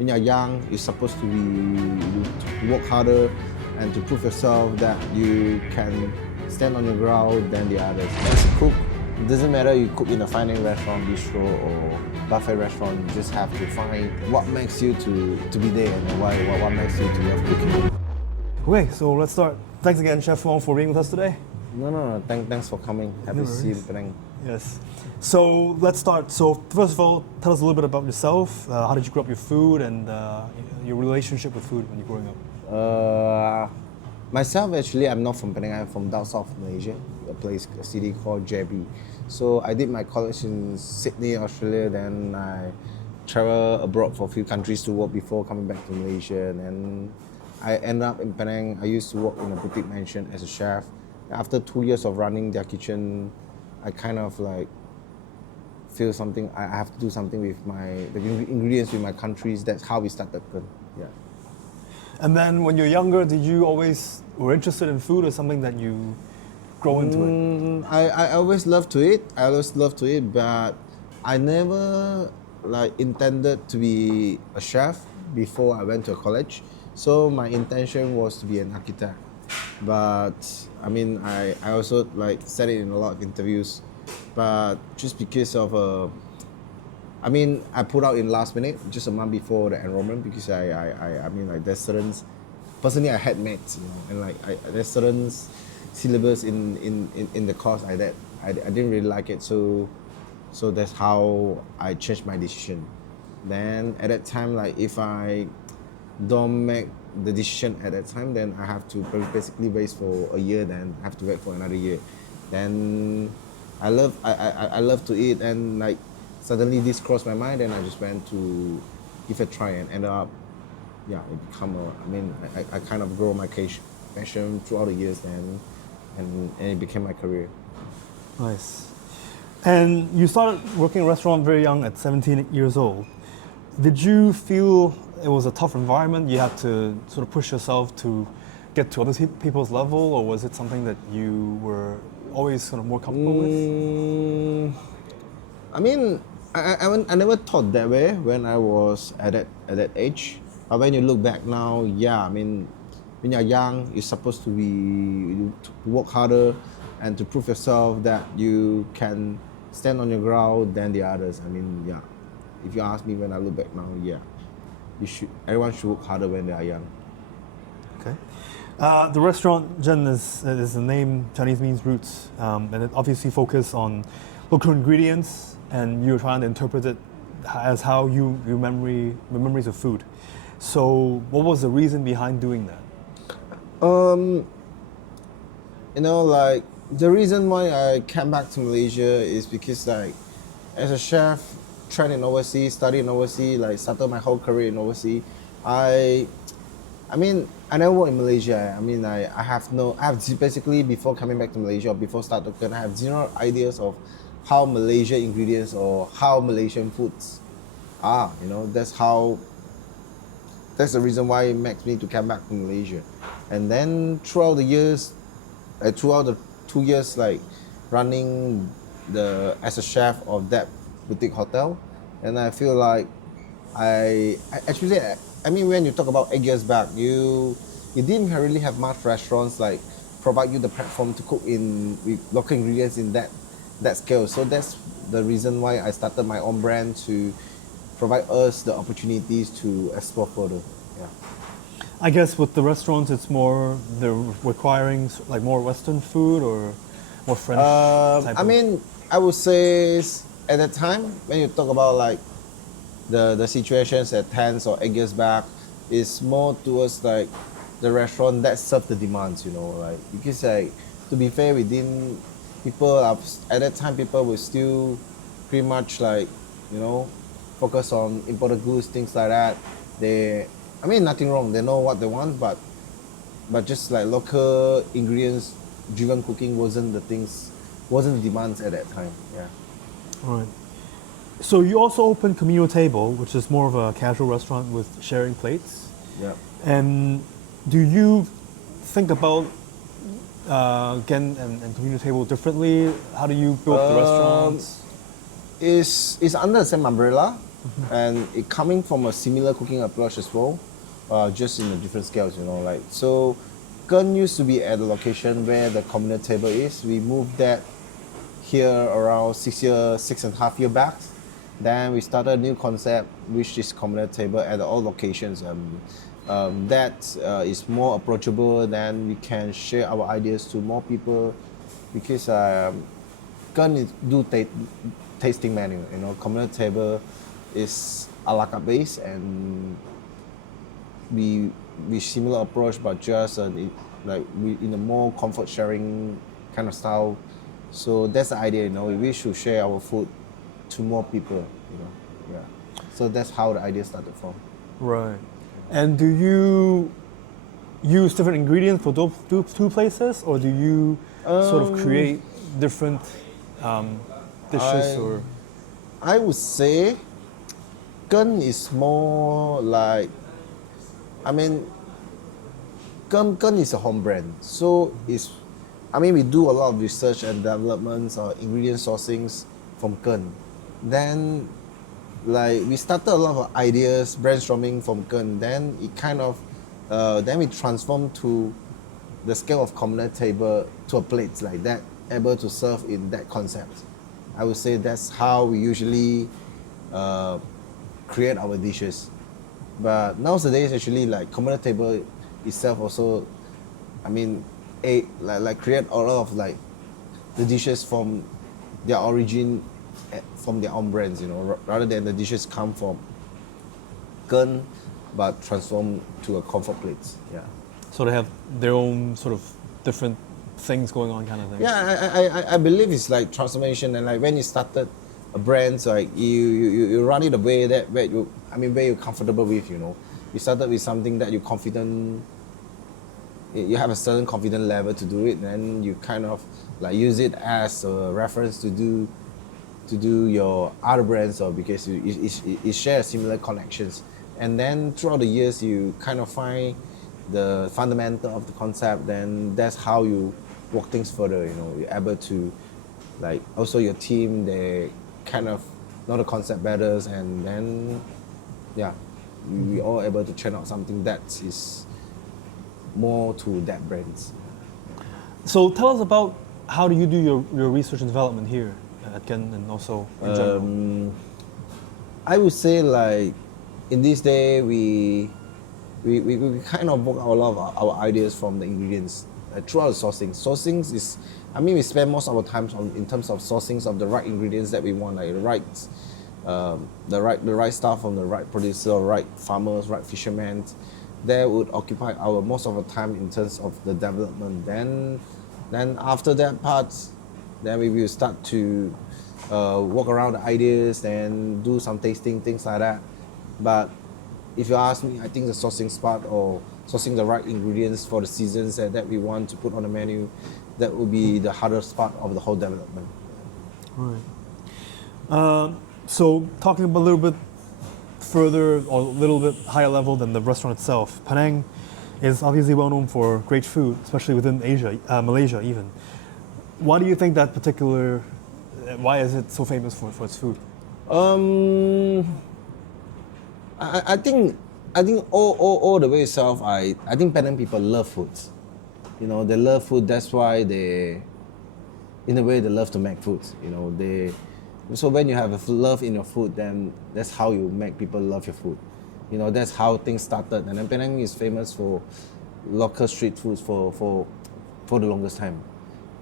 when you're young, you're supposed to to work harder and to prove yourself that you can stand on your ground than the others. As a cook, it doesn't matter you cook in a fine dining restaurant, bistro or buffet restaurant, you just have to find what makes you to be there and what makes you to love cooking. Okay, so let's start. Thanks again, Chef Wong, for being with us today. No. Thanks for coming. Happy to see you in Penang. Yes. So let's start. So first of all, tell us a little bit about yourself. How did you grow up with food and your relationship with food when you're growing up? Myself, actually, I'm not from Penang. I'm from down south Malaysia, a city called JB. So I did my college in Sydney, Australia. Then I traveled abroad for a few countries to work before coming back to Malaysia. And then I ended up in Penang. I used to work in a boutique mansion as a chef. After 2 years of running their kitchen, I kind of like feel something. I have to do something with the ingredients with my countries. That's how we started. Yeah. And then when you're younger, did you always were interested in food or something that you grow into it? I always loved to eat. But I never like intended to be a chef before I went to college. So my intention was to be an architect. But I mean, I also like said it in a lot of interviews. But just because of I put out in last minute, just a month before the enrollment, because I mean, like there's certain, personally I had maths, and like there's certain syllabus in the course I didn't really like it, so that's how I changed my decision. Then at that time, like if I don't make the decision at that time, then I have to basically wait for a year, then I have to wait for another year. Then I love to eat, and like suddenly this crossed my mind, and I just went to give it a try and ended up, it become I kind of grow my passion throughout the years then, and it became my career. Nice. And you started working in a restaurant very young at 17 years old. Did you feel it was a tough environment? You had to sort of push yourself to get to other people's level, or was it something that you were always sort of more comfortable with? I mean, I never thought that way when I was at that age. But when you look back now, I mean, when you're young, you're supposed to work harder and to prove yourself that you can stand on your ground than the others. I mean, if you ask me when I look back now, everyone should work harder when they are young. Okay. The restaurant, Jen, is the name, Chinese means roots, and it obviously focuses on local ingredients, and you're trying to interpret it as how you memories of food. So what was the reason behind doing that? Like the reason why I came back to Malaysia is because like as a chef, trained in overseas, studied in overseas, like started my whole career in overseas. I never worked in Malaysia. I mean, I have basically before coming back to Malaysia or before starting, I have zero ideas of how Malaysian ingredients or how Malaysian foods are. That's the reason why it makes me to come back to Malaysia. And then throughout the 2 years, like running as a chef of that boutique hotel, and I feel like when you talk about 8 years back, you didn't really have much restaurants like provide you the platform to cook with local ingredients in that scale. So that's the reason why I started my own brand, to provide us the opportunities to explore further. I guess with the restaurants, it's more they're requiring like more Western food or more French type of... I would say at that time when you talk about like the situations at 10 or 8 years back, it's more towards like the restaurant that serve the demands, because like to be fair, at that time people were still pretty much like focus on imported goods, things like that. Nothing wrong, they know what they want, but just like local ingredients driven cooking wasn't the demands at that time. All right. So you also opened Camino Table, which is more of a casual restaurant with sharing plates. Yeah. And do you think about Gen and Camino Table differently? How do you build the restaurants? It's under the same umbrella, and it coming from a similar cooking approach as well, just in a different scales, you know, like so. Gun used to be at the location where the communal table is. We moved that here around 6.5 year back. Then we started a new concept, which is communal table at all locations. That is more approachable. Then we can share our ideas to more people, because Gun is tasting menu. You know, communal table is a la carte base, and we similar approach, but just like we in a more comfort sharing kind of style. So that's the idea, you know. We should share our food to more people, you know. Yeah. So that's how the idea started from. Right. And do you use different ingredients for those two places, or do you sort of create different dishes? Or I would say Gun is more like, I mean, Gun is a home brand. So it's, I mean, we do a lot of research and developments or ingredient sourcings from Gun. Then, like, we started a lot of ideas, brainstorming from Gun. Then it kind of, then we transformed to the scale of communal table to a plate like that, able to serve in that concept. I would say that's how we usually create our dishes. But nowadays, actually, like communal table itself also, I mean, create a lot of like the dishes from their origin, from their own brands, you know, rather than the dishes come from Gun, but transform to a comfort plate. Yeah. so they have their own sort of different things going on, kind of thing. Yeah, I believe it's like transformation, and like when you started a brand, so like you run it a way that where you're comfortable with, you know. You started with something that you're confident, you have a certain confident level to do it, and then you kind of like use it as a reference to do your other brands, or because it shares similar connections. And then throughout the years, you kind of find the fundamental of the concept. Then that's how you walk things further. You know, you're able to, like, also your team, they kind of know the concept better, and then yeah, we all able to churn out something that is more to that brands. So tell us about how do you do your research and development here at Ken, and also in general? I would say, like, in this day we kind of work out a lot of our ideas from the ingredients throughout the sourcing. Sourcings is, I mean, we spend most of our time in terms of sourcings of the right ingredients that we want, like the right stuff from the right producer, right farmers, right fishermen. That would occupy our most of our time in terms of the development. Then after that part, then we will start to walk around the ideas and do some tasting, things like that. But if you ask me, I think the sourcing part, or sourcing the right ingredients for the seasons that we want to put on the menu, that will be the hardest part of the whole development. Right. So talking about a little bit further, or a little bit higher level than the restaurant itself, Penang is obviously well known for great food, especially within Asia, Malaysia even. Why do you think that particular, why is it so famous for its food? I think all the way itself, I think Penang people love food. You know, they love food. That's why they, in a way, they love to make food. You know, so when you have a love in your food, then that's how you make people love your food. You know, that's how things started. And then Penang is famous for local street foods for the longest time.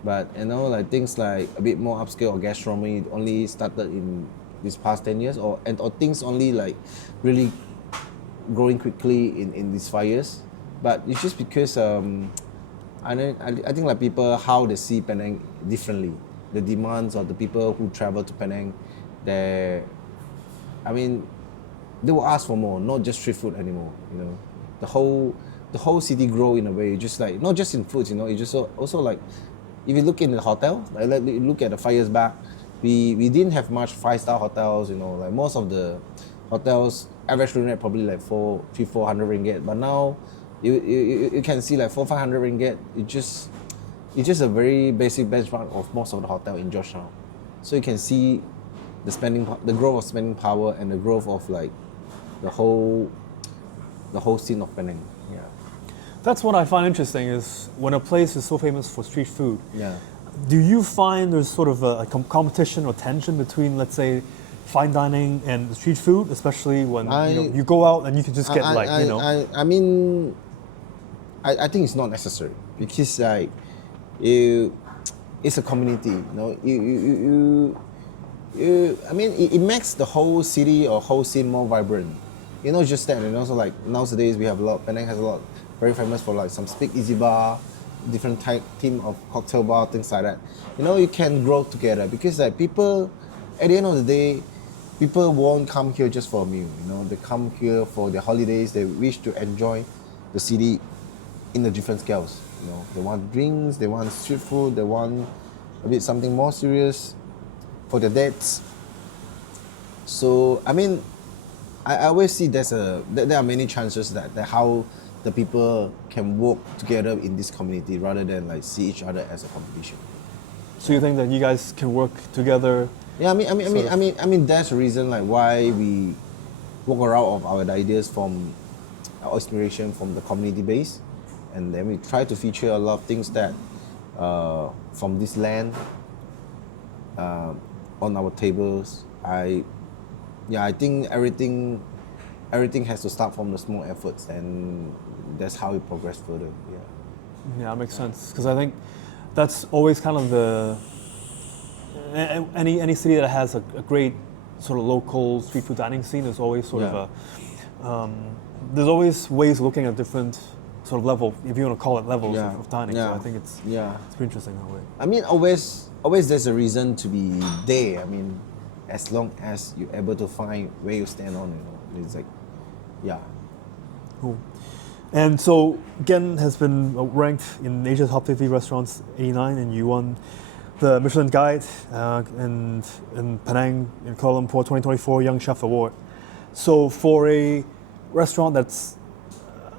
But you know, like things like a bit more upscale or gastronomy only started in these past 10 years, or things only like really growing quickly in these 5 years. But it's just because I think like people, how they see Penang differently. The demands of the people who travel to Penang, they will ask for more, not just street food anymore. You know, the whole city grow in a way, just like not just in food. You know, it's just also like, if you look in the hotel, like look at the 5 years back, we didn't have much 5-star hotels. You know, like most of the hotels, average room rate probably like 400 ringgit. But now you can see like 400-500 ringgit. It's just a very basic benchmark of most of the hotel in Georgetown. So you can see the growth of spending power and the growth of like the whole scene of Penang. Yeah. That's what I find interesting is when a place is so famous for street food. Yeah. Do you find there's sort of a competition or tension between, let's say, fine dining and street food, especially when you go out and you can just get I mean, I think it's not necessary because like it's a community. I mean, it makes the whole city or whole scene more vibrant. Just that, and also like nowadays we have a lot. Penang has a lot, very famous for like some speakeasy bar, different type team of cocktail bar, things like that. You can grow together because like people, at the end of the day, people won't come here just for a meal. They come here for their holidays. They wish to enjoy the city in the different scales. They want drinks, they want street food, they want a bit something more serious for their dates. So I mean, I always see there are many chances that how the people can work together in this community rather than like see each other as a competition. So you think that you guys can work together? Yeah, I mean that's the reason like why we work around of our ideas from our inspiration from the community base, and then we try to feature a lot of things that from this land on our tables. I think everything has to start from the small efforts, and that's how we progress further. Yeah, that makes sense because I think that's always kind of any city that has a great sort of local street food dining scene is always sort of there's always ways of looking at different sort of level, if you want to call it levels of dining. So I think it's pretty interesting that way. I mean, always there's a reason to be there. I mean, as long as you're able to find where you stand on, it's like, Cool. And so, Gen has been ranked in Asia's top 50 restaurants, 89, and you won the Michelin Guide in Penang, in Kuala Lumpur 2024 Young Chef Award. So for a restaurant that's,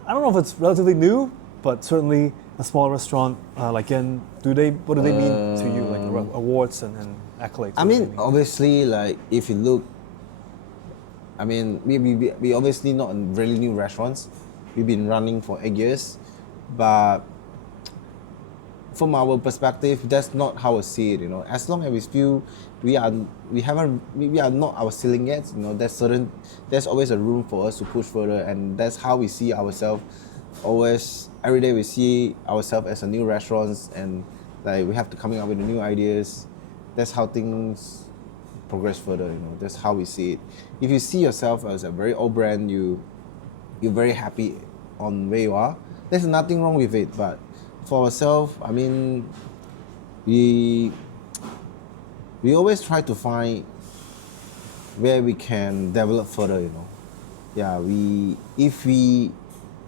I don't know if it's relatively new, but certainly a small restaurant like Gen, what do they mean to you, like awards and accolades? I mean, obviously, like if you look, I mean, we obviously not really new restaurants. We've been running for 8 years, but from our perspective, that's not how I see it. As long as we feel we are not our ceiling yet. There's always a room for us to push further, and that's how we see ourselves. Always, every day we see ourselves as a new restaurants, and like we have to coming up with new ideas. That's how things progress further. That's how we see it. If you see yourself as a very old brand, you're very happy on where you are. There's nothing wrong with it, but for ourselves, I mean, we always try to find where we can develop further. If we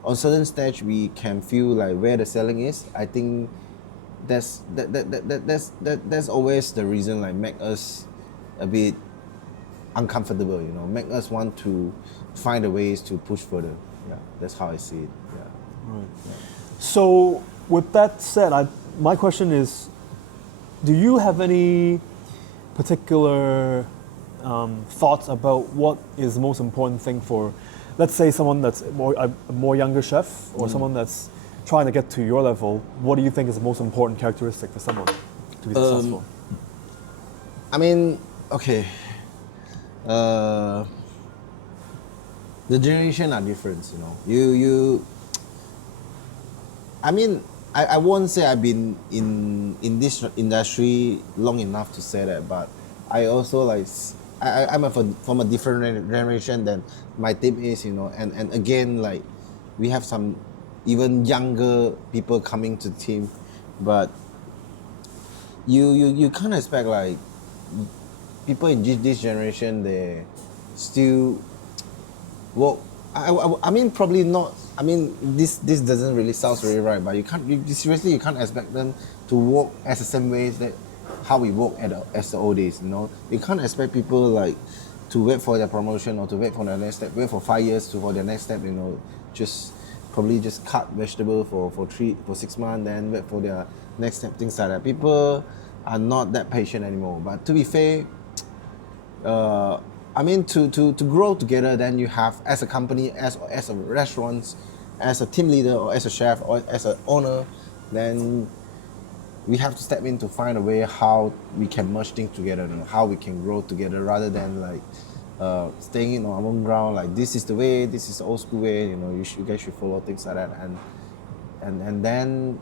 on certain stage we can feel like where the selling is. I think that's always the reason like make us a bit uncomfortable. Make us want to find the ways to push further. That's how I see it. Right. So with that said, my question is, do you have any particular thoughts about what is the most important thing for, let's say, someone that's a more younger chef or someone that's trying to get to your level? What do you think is the most important characteristic for someone to be successful? I mean, okay. The generation are different, I mean, I won't say I've been in this industry long enough to say that, but I also like I'm from a different generation than my team is, and again, like we have some even younger people coming to the team, but you can't expect like people in this generation, they still work. I mean, probably not. I mean, this doesn't really sound really right, but you can't expect them to work as the same way that how we work as the old days. You can't expect people like to wait for their promotion or to wait for their next step. Wait for 5 years for their next step. Just cut vegetable for 6 months, then wait for their next step. Things like that. People are not that patient anymore. But to be fair, I mean, to grow together, then you have, as a company, as a restaurant, as a team leader, or as a chef, or as an owner, then we have to step in to find a way how we can merge things together, you know, how we can grow together, rather than like staying in our own ground. Like, this is the way, this is the old school way. You know, you guys should follow things like that, and then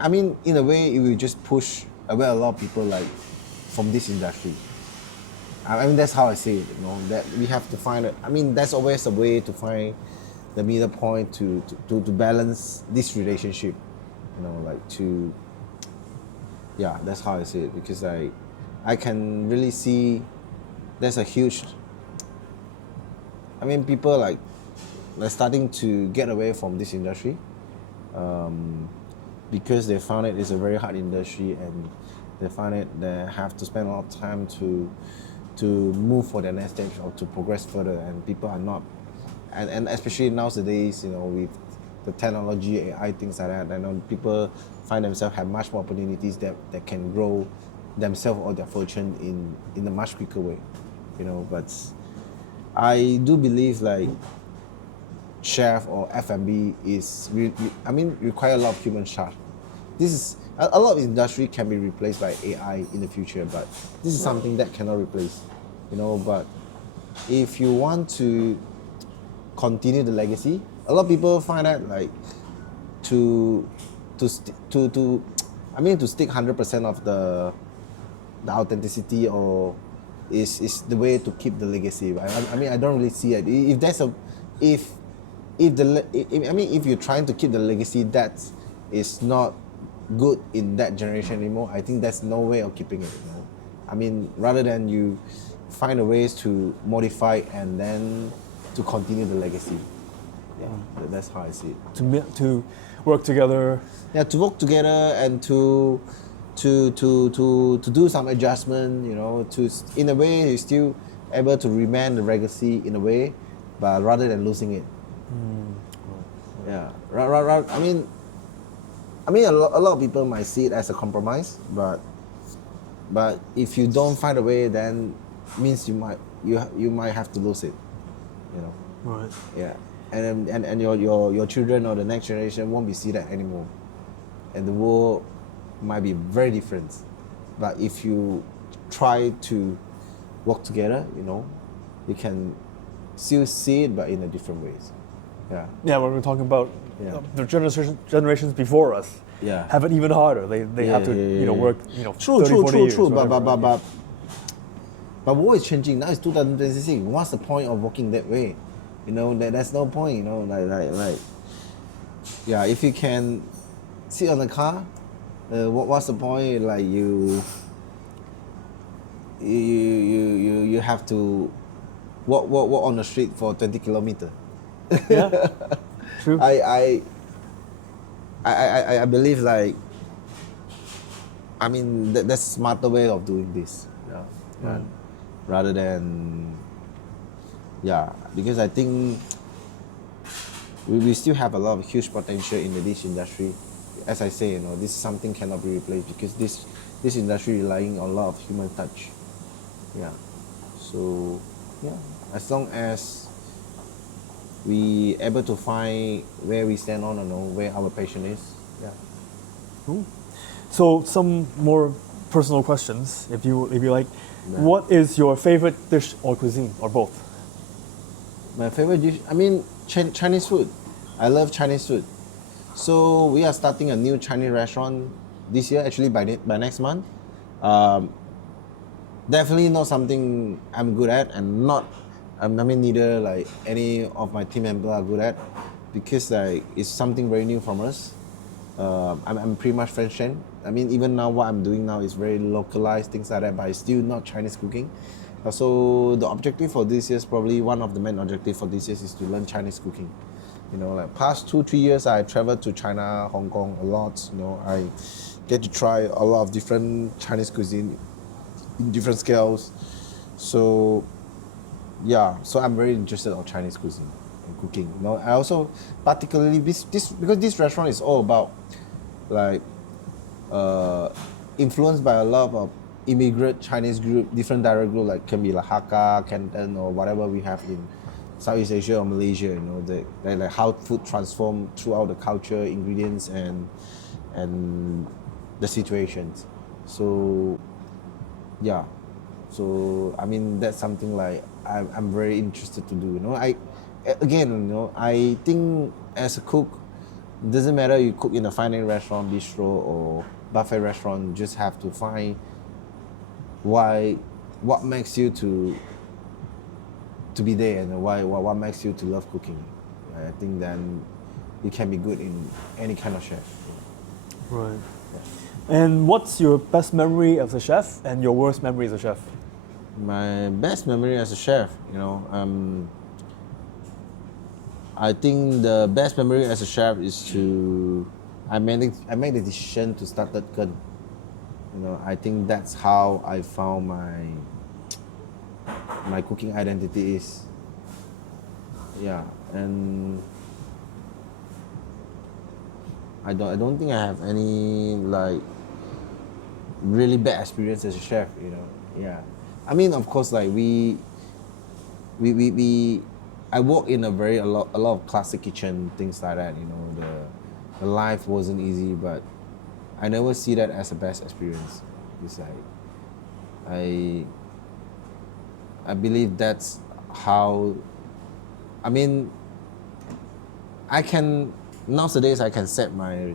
I mean, in a way, it will just push away a lot of people like from this industry. I mean, that's how I see it. You know, that we have to find it. I mean, that's always a way to find the middle point to balance this relationship. You know, like to, yeah, that's how I see it, because I can really see there's a huge. I mean, people like starting to get away from this industry. Because they found it is a very hard industry, and they find it they have to spend a lot of time to move for the next stage or to progress further, and people are not, and especially nowadays, you know, with the technology, AI, things like that, I know people find themselves have much more opportunities that can grow themselves or their fortune in a much quicker way, you know. But I do believe like chef or F&B require a lot of human touch. This is a lot of industry can be replaced by AI in the future, but this is something that cannot replace, you know. But if you want to continue the legacy, a lot of people find that like to stick 100% of the authenticity or is the way to keep the legacy. I mean, I don't really see it. If there's a if if you're trying to keep the legacy that is not good in that generation anymore, I think that's no way of keeping it, you know. I mean, rather than you find a ways to modify and then to continue the legacy. Yeah, that's how I see it. To work together. Yeah, to work together and to do some adjustment, you know, in a way you're still able to remain the legacy in a way, but rather than losing it. Yeah, I mean, a lot of people might see it as a compromise, but if you don't find a way, then means you might have to lose it, you know. Right. Yeah, and your children or the next generation won't be see that anymore, and the world might be very different. But if you try to work together, you know, you can still see it, but in a different ways. Yeah. Yeah, when we're talking about Yeah. the generations before us, Yeah. have it even harder. They have to work True, 30, 40 years. true. Whatever, right? But what is changing now? It's 2026. What's the point of working that way? You know, there's no point. You know, like yeah. If you can sit on the car, what's the point? Like you have to walk on the street for 20 kilometers. Yeah, true. I believe like, I mean, that's a smarter way of doing this. Yeah. Right. Rather than, yeah, because I think we still have a lot of huge potential in the dish industry. As I say, you know, this is something cannot be replaced because this industry relying on a lot of human touch. Yeah. So yeah, as long as we able to find where we stand on, you know, where our passion is. Yeah. Cool. So some more personal questions, if you like. Yeah. What is your favorite dish or cuisine, or both? My favorite dish, I mean, Chinese food. I love Chinese food. So we are starting a new Chinese restaurant this year, actually by next month. Definitely not something I'm good at, and I mean, neither like any of my team members are good at, because like it's something very new from us. I'm pretty much French trained. I mean, even now what I'm doing now is very localized, things like that, but it's still not Chinese cooking. So the objective for this year is probably one of the main objectives for this year is to learn Chinese cooking. You know, like past 2-3 years, I traveled to China, Hong Kong a lot. You know, I get to try a lot of different Chinese cuisine in different scales. So yeah, so I'm very interested in Chinese cuisine and cooking. You know, I also particularly because this restaurant is all about like influenced by a lot of immigrant Chinese group, different dialect group, like can be like Hakka, Canton, or whatever we have in Southeast Asia or Malaysia. You know, like how food transform throughout the culture, ingredients, and the situations. So yeah, so I mean that's something like I'm very interested to do. You know, I think as a cook, doesn't matter you cook in a fine dining restaurant, bistro, or buffet restaurant. You just have to find what makes you to be there, and what makes you to love cooking. I think then you can be good in any kind of chef. Right. And what's your best memory as a chef and your worst memory as a chef? My best memory as a chef, I think the best memory as a chef is I made the decision to start that gun. I think that's how I found my cooking identity is. Yeah, and I don't think I have any like really bad experience as a chef. Yeah. I mean, of course, like we I work in a lot of classic kitchen, things like that. The life wasn't easy, but I never see that as a best experience. It's like I believe that's how. I mean, nowadays I can set my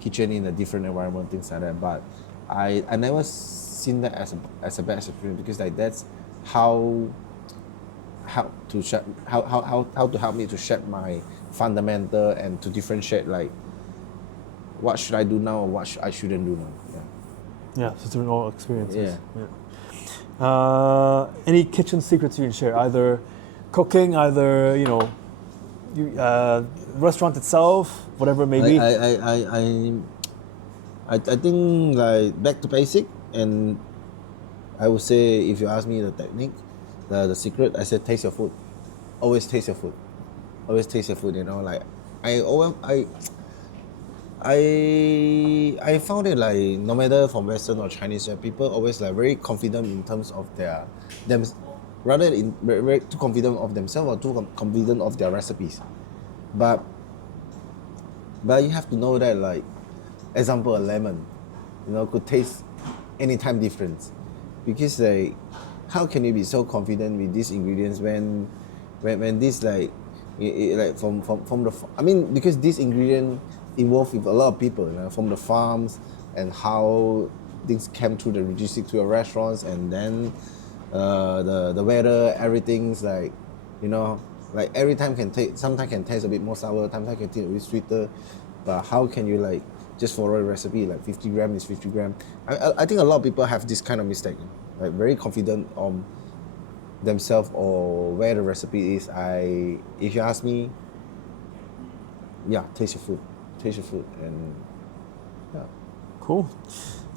kitchen in a different environment, things like that. But I never seen that as a best experience, because like that's how to help me to shape my fundamental and to differentiate like what should I do now or what I shouldn't do now. Yeah, so through all experiences. Yeah. Any kitchen secrets you can share? Either cooking, either restaurant itself, whatever it may be. I think like back to basic, and I would say if you ask me the technique, the secret, I said taste your food. Always taste your food. Always taste your food. Like I found it like no matter from Western or Chinese, people always like very confident in terms of them, rather in very too confident of themselves or too confident of their recipes. But you have to know that, like, example, a lemon, could taste anytime different, because like how can you be so confident with these ingredients when this like like from the I mean, because this ingredient involved with a lot of people, from the farms, and how things came through the logistics to your restaurants, and then the weather, everything's like, like every time sometimes can taste a bit more sour, sometimes can taste a bit sweeter. But how can you like just follow a recipe like 50 gram is 50 gram? I think a lot of people have this kind of mistake, like very confident on themselves or where the recipe is. If you ask me, yeah, taste your food, and yeah. Cool.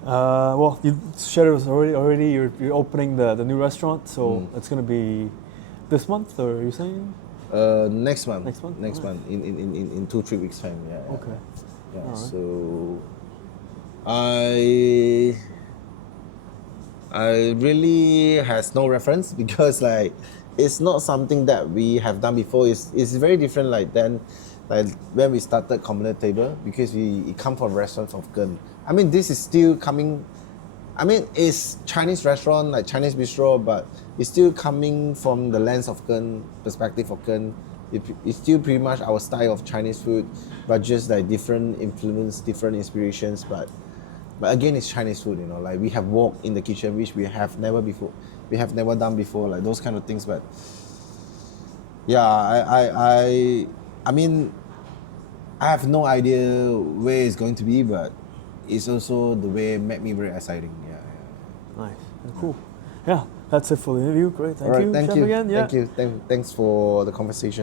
Well, you shared with us already. You're opening the new restaurant, so it's gonna be this month, or are you saying? Next month. Next month. Next month, in 2-3 weeks time. Yeah. Okay. Yeah. All right. So I really has no reference, because like it's not something that we have done before. It's very different like when we started communal table, because it come from restaurants of Gun. I mean, this is still coming. I mean, it's Chinese restaurant, like Chinese bistro, but it's still coming from the lens of Gun, perspective of Gun. It's still pretty much our style of Chinese food, but just like different influence, different inspirations. But again, it's Chinese food, like we have walked in the kitchen, which we have never done before, like those kind of things. But yeah, I mean, I have no idea where it's going to be, but it's also the way it made me very exciting. Yeah. Nice. Cool. Yeah, that's it for the interview. Great. Thank All right, you. thank Chef, you again. Yeah. Thank you. Thanks for the conversation.